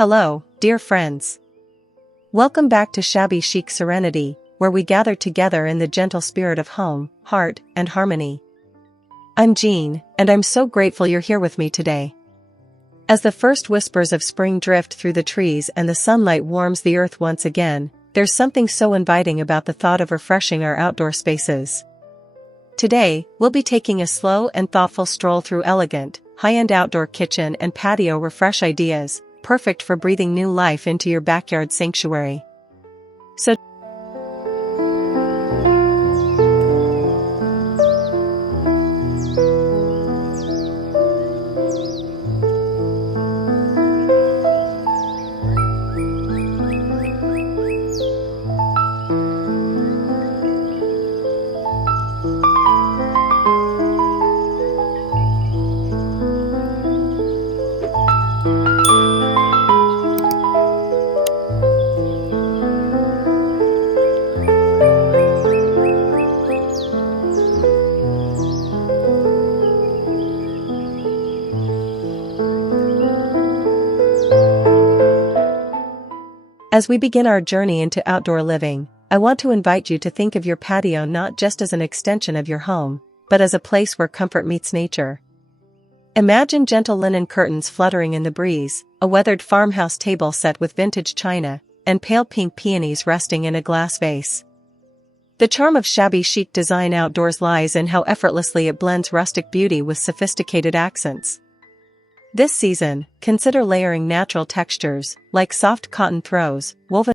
Hello, dear friends. Welcome back to Shabby Chic Serenity, where we gather together in the gentle spirit of home, heart, and harmony. I'm Jean, and I'm so grateful you're here with me today. As the first whispers of spring drift through the trees and the sunlight warms the earth once again, there's something so inviting about the thought of refreshing our outdoor spaces. Today, we'll be taking a slow and thoughtful stroll through elegant, high-end outdoor kitchen and patio refresh ideas, perfect for breathing new life into your backyard sanctuary. So, as we begin our journey into outdoor living, I want to invite you to think of your patio not just as an extension of your home, but as a place where comfort meets nature. Imagine gentle linen curtains fluttering in the breeze, a weathered farmhouse table set with vintage china, and pale pink peonies resting in a glass vase. The charm of shabby chic design outdoors lies in how effortlessly it blends rustic beauty with sophisticated accents. This season, consider layering natural textures, like soft cotton throws, woven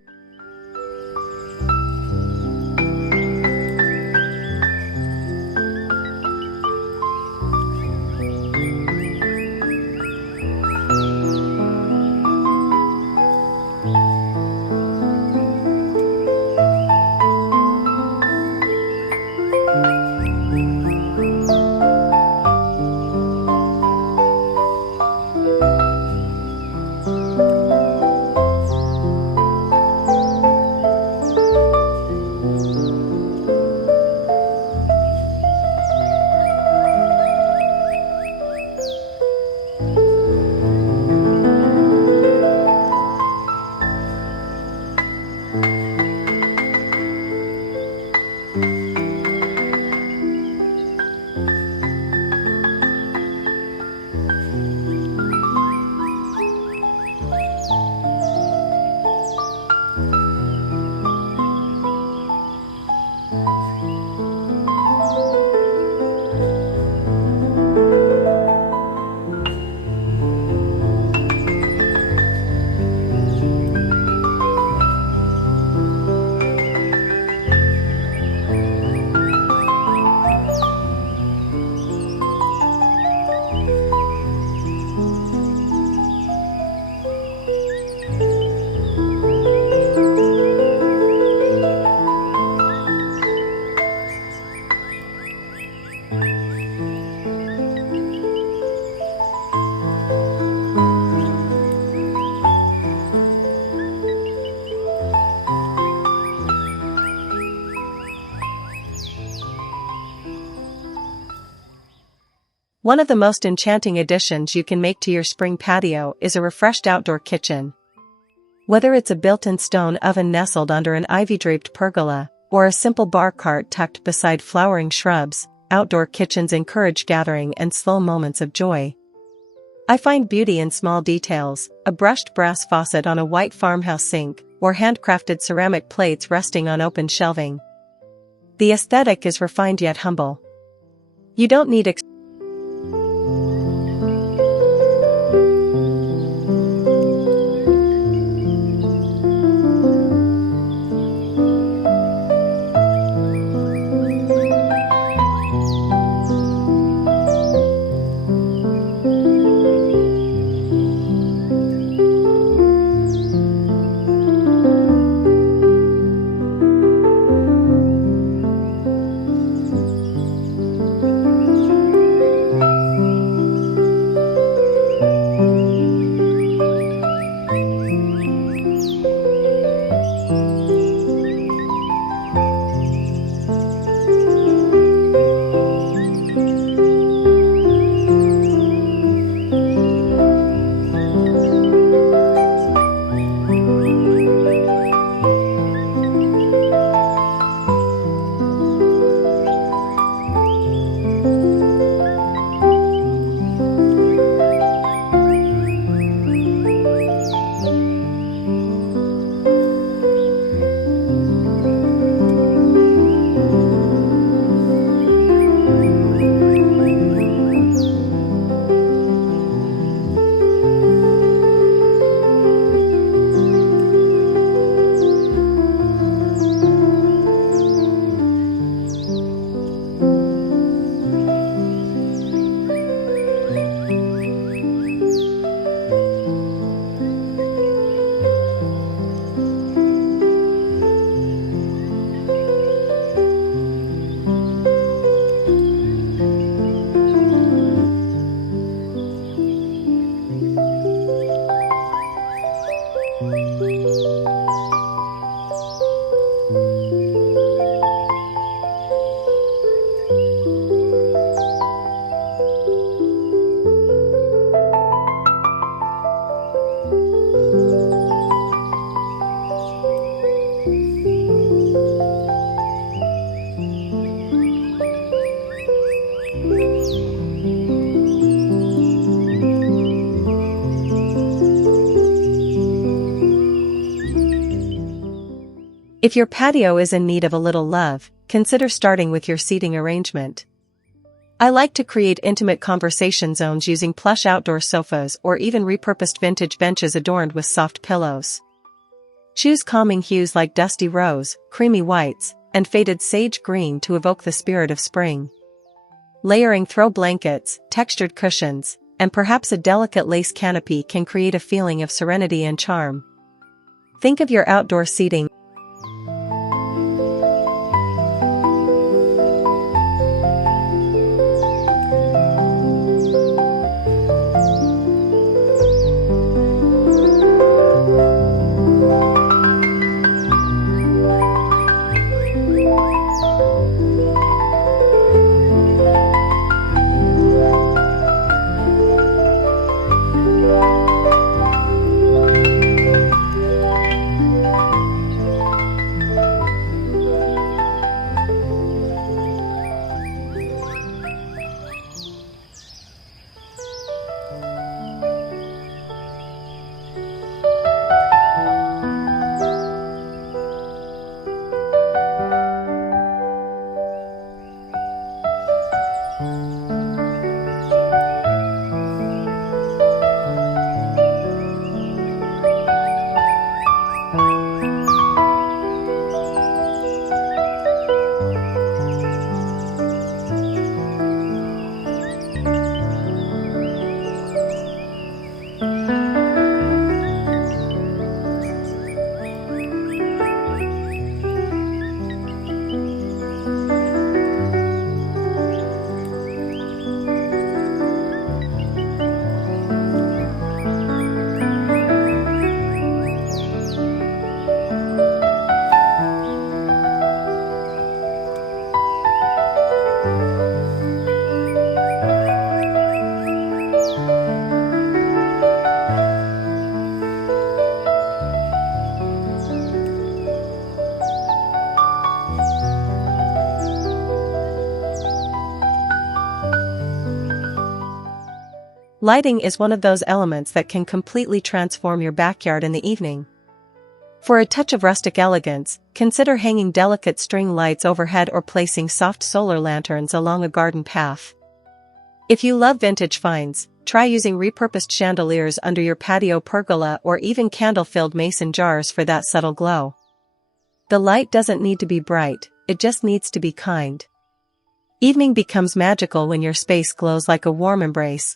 One of the most enchanting additions you can make to your spring patio is a refreshed outdoor kitchen. Whether it's a built-in stone oven nestled under an ivy-draped pergola, or a simple bar cart tucked beside flowering shrubs, outdoor kitchens encourage gathering and slow moments of joy. I find beauty in small details, a brushed brass faucet on a white farmhouse sink, or handcrafted ceramic plates resting on open shelving. The aesthetic is refined yet humble. You don't need If your patio is in need of a little love, consider starting with your seating arrangement. I like to create intimate conversation zones using plush outdoor sofas or even repurposed vintage benches adorned with soft pillows. Choose calming hues like dusty rose, creamy whites, and faded sage green to evoke the spirit of spring. Layering throw blankets, textured cushions, and perhaps a delicate lace canopy can create a feeling of serenity and charm. Think of your outdoor seating. Lighting is one of those elements that can completely transform your backyard in the evening. For a touch of rustic elegance, consider hanging delicate string lights overhead or placing soft solar lanterns along a garden path. If you love vintage finds, try using repurposed chandeliers under your patio pergola or even candle-filled mason jars for that subtle glow. The light doesn't need to be bright, it just needs to be kind. Evening becomes magical when your space glows like a warm embrace.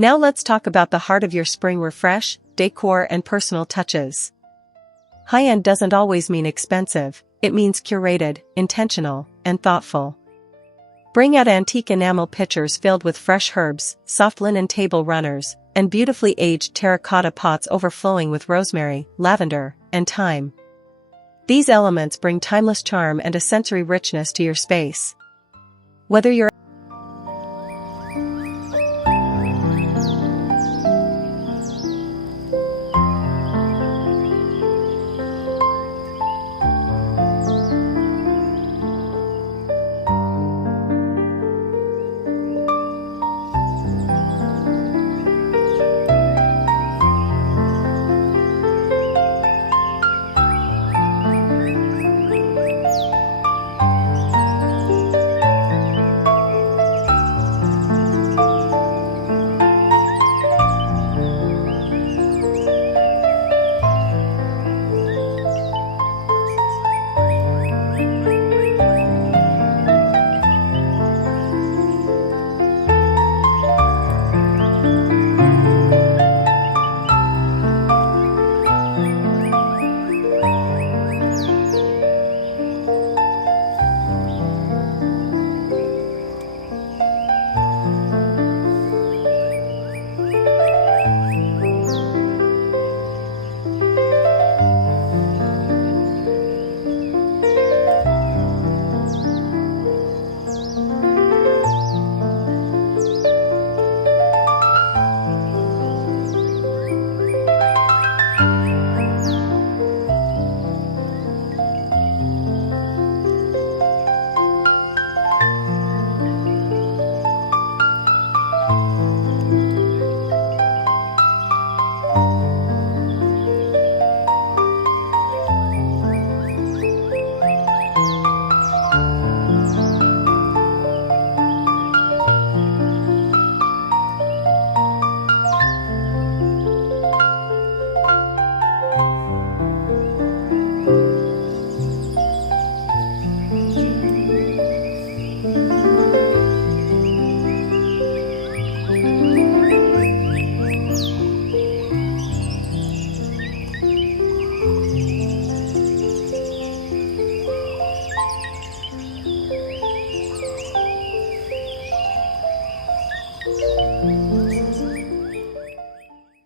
Now let's talk about the heart of your spring refresh, decor and personal touches. High-end doesn't always mean expensive, it means curated, intentional, and thoughtful. Bring out antique enamel pitchers filled with fresh herbs, soft linen table runners, and beautifully aged terracotta pots overflowing with rosemary, lavender, and thyme. These elements bring timeless charm and a sensory richness to your space. Whether you're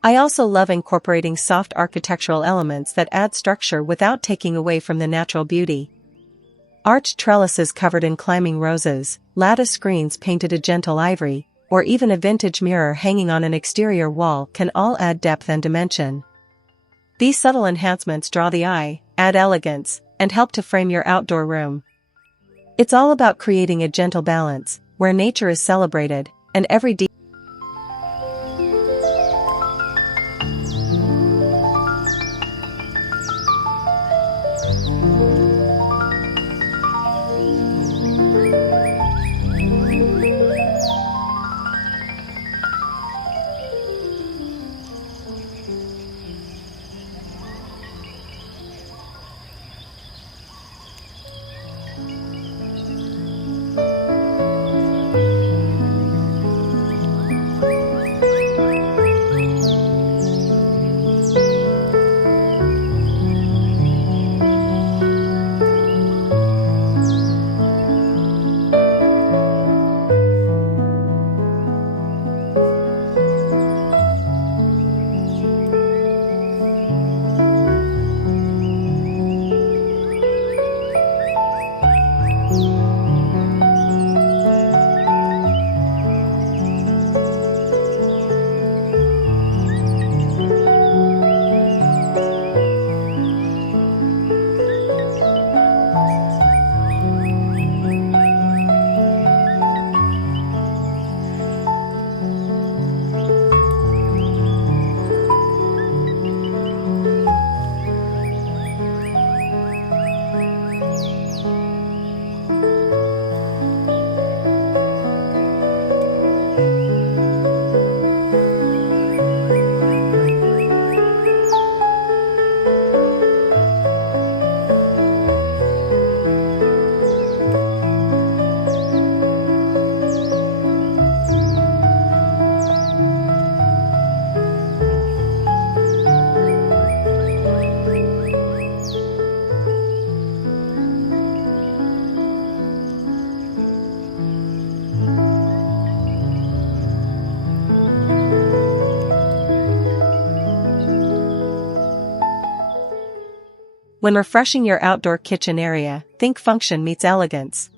I also love incorporating soft architectural elements that add structure without taking away from the natural beauty. Arched trellises covered in climbing roses, lattice screens painted a gentle ivory, or even a vintage mirror hanging on an exterior wall can all add depth and dimension. These subtle enhancements draw the eye, add elegance, and help to frame your outdoor room. It's all about creating a gentle balance, where nature is celebrated, and every detail When refreshing your outdoor kitchen area, think function meets elegance.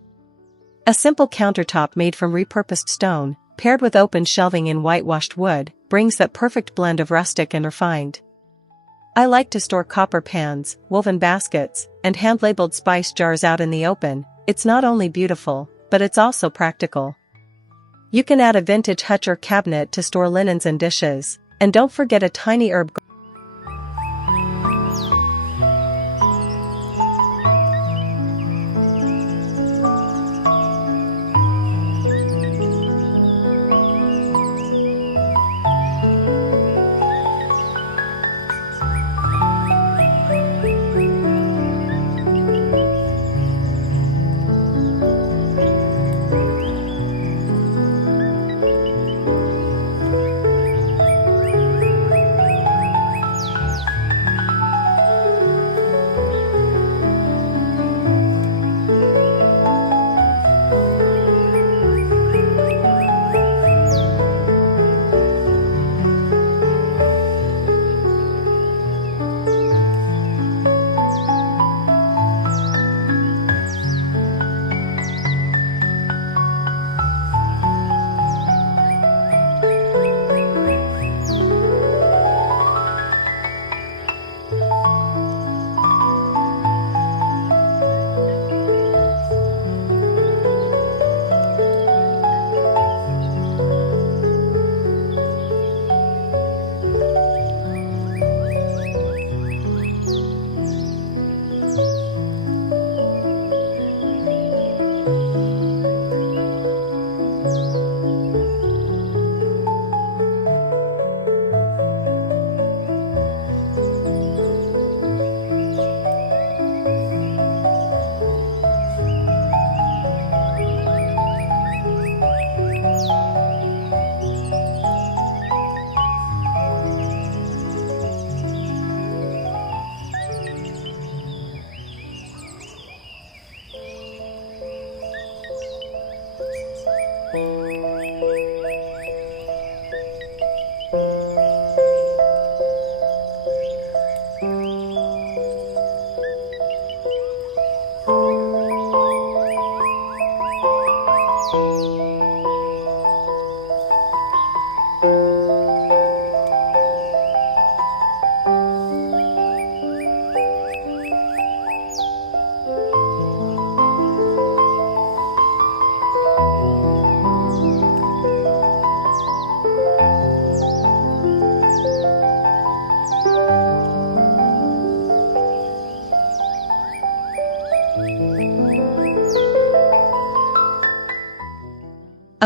A simple countertop made from repurposed stone, paired with open shelving in whitewashed wood, brings that perfect blend of rustic and refined. I like to store copper pans, woven baskets, and hand-labeled spice jars out in the open. It's not only beautiful, but it's also practical. You can add a vintage hutch or cabinet to store linens and dishes, and don't forget a tiny herb garden.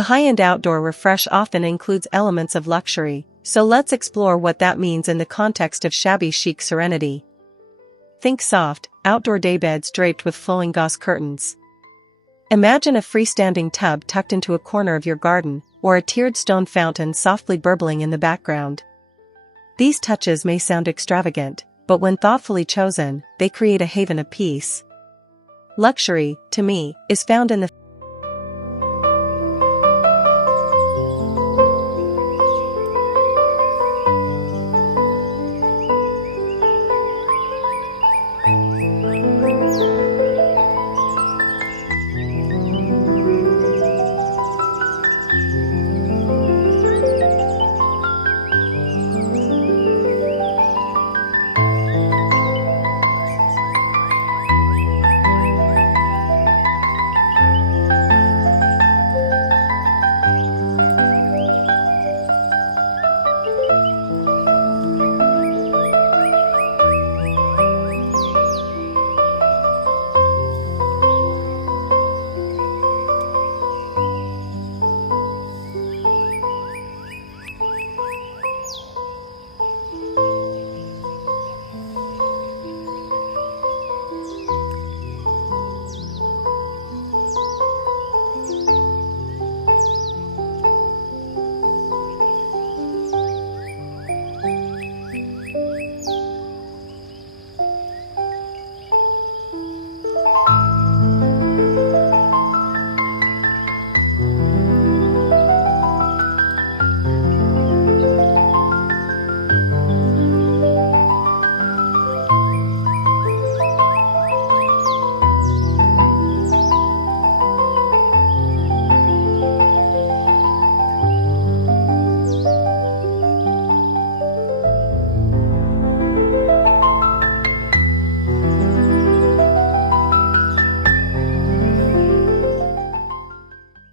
A high-end outdoor refresh often includes elements of luxury, so let's explore what that means in the context of shabby chic serenity. Think soft, outdoor daybeds draped with flowing gauze curtains. Imagine a freestanding tub tucked into a corner of your garden, or a tiered stone fountain softly burbling in the background. These touches may sound extravagant, but when thoughtfully chosen, they create a haven of peace. Luxury, to me, is found in the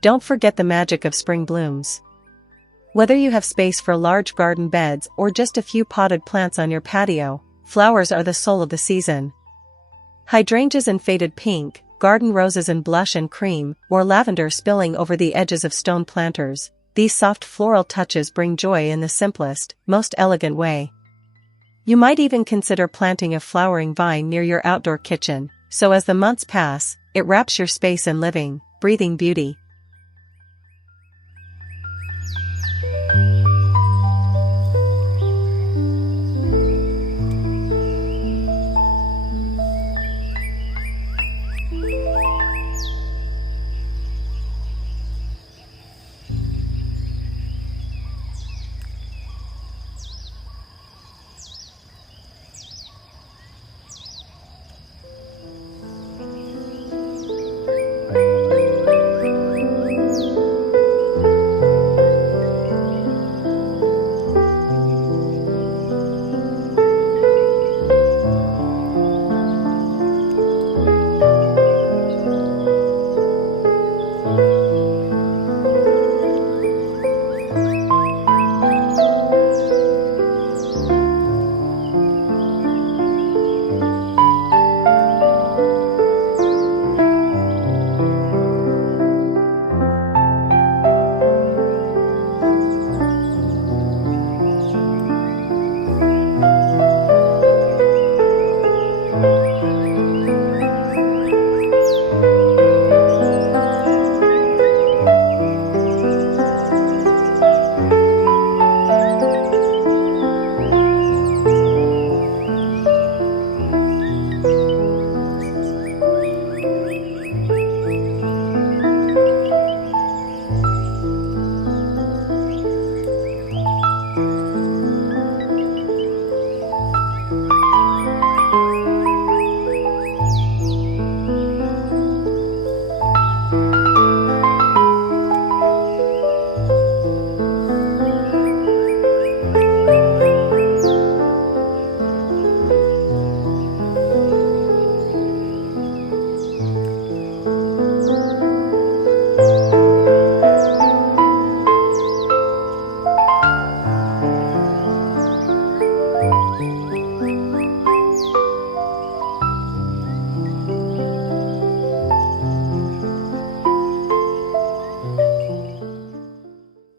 don't forget the magic of spring blooms. Whether you have space for large garden beds or just a few potted plants on your patio, flowers are the soul of the season. Hydrangeas in faded pink, garden roses in blush and cream, or lavender spilling over the edges of stone planters, these soft floral touches bring joy in the simplest, most elegant way. You might even consider planting a flowering vine near your outdoor kitchen, so as the months pass, it wraps your space in living, breathing beauty.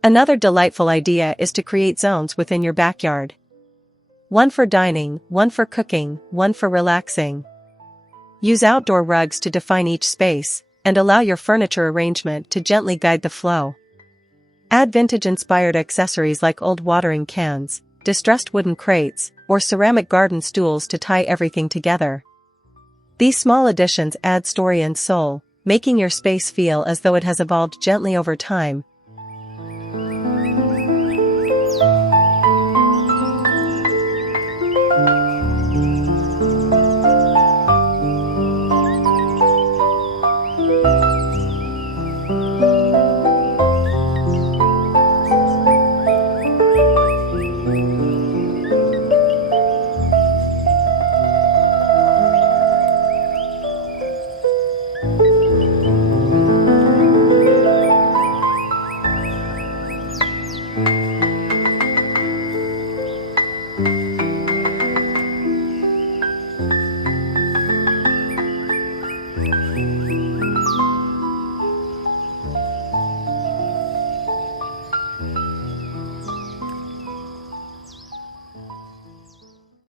Another delightful idea is to create zones within your backyard. One for dining, one for cooking, one for relaxing. Use outdoor rugs to define each space, and allow your furniture arrangement to gently guide the flow. Add vintage-inspired accessories like old watering cans, distressed wooden crates, or ceramic garden stools to tie everything together. These small additions add story and soul, making your space feel as though it has evolved gently over time,